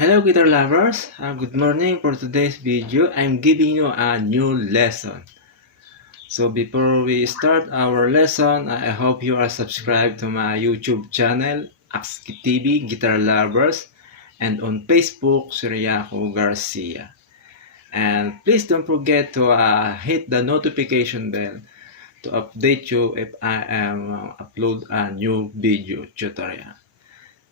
Hello guitar lovers, good morning. For today's video, I'm giving you a new lesson. So before we start our lesson, I hope you are subscribed to my YouTube channel, Akski TV Guitar Lovers, and on Facebook, Suriaco Garcia. And please don't forget to hit the notification bell to update you if I am upload a new video tutorial.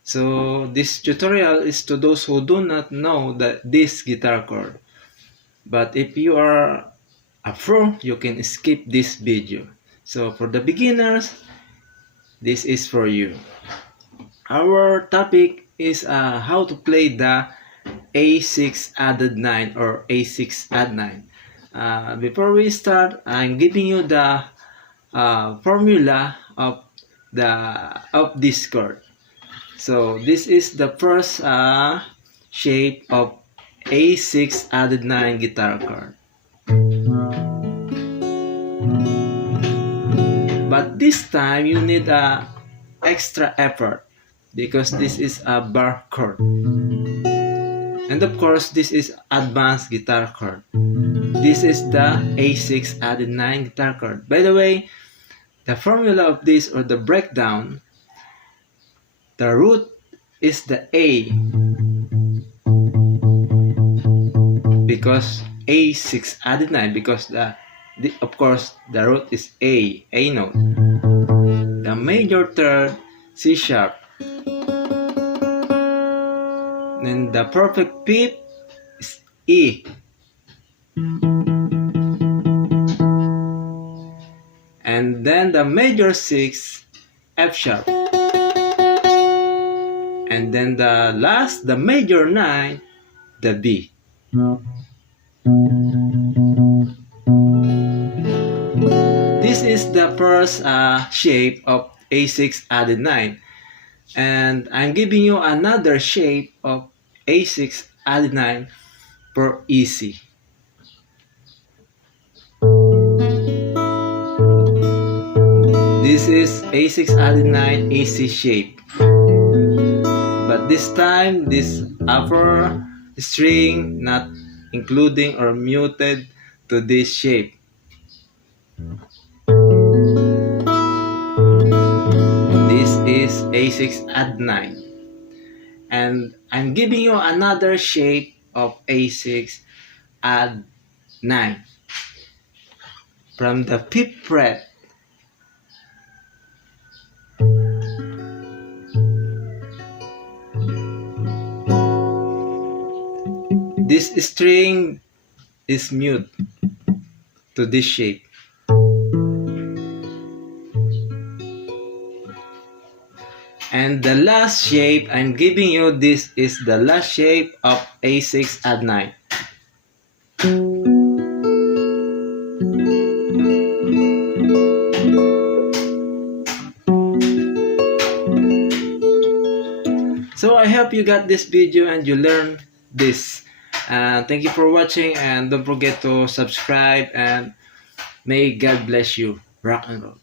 So this tutorial is to those who do not know this guitar chord. But if you are a pro, you can skip this video. So for the beginners, this is for you. Our topic is how to play the A6 added 9 or A6 add 9. Before we start, I'm giving you the formula of this chord. So this is the first shape of A6 added 9 guitar chord. But this time you need extra effort because this is a bar chord. And of course this is advanced guitar chord. This is the A6 added 9 guitar chord. By the way, the formula of this or the breakdown, the root is the A because A6 added 9 because of course the root is A note. The major third C sharp. Then the perfect fifth is E. And then the major sixth F sharp. And then the major 9, the B. This is the first shape of A6 added 9. And I'm giving you another shape of A6 added 9 for easy. This is A6 added 9 easy shape. But this time, this upper string not including or muted to this shape. This is A6 add 9. And I'm giving you another shape of A6 add 9. From the 5th fret. This string is mute to this shape. And the last shape I'm giving you, this is the last shape of A6 add 9. So I hope you got this video and you learned this. Thank you for watching, and don't forget to subscribe, and may God bless you. Rock and roll.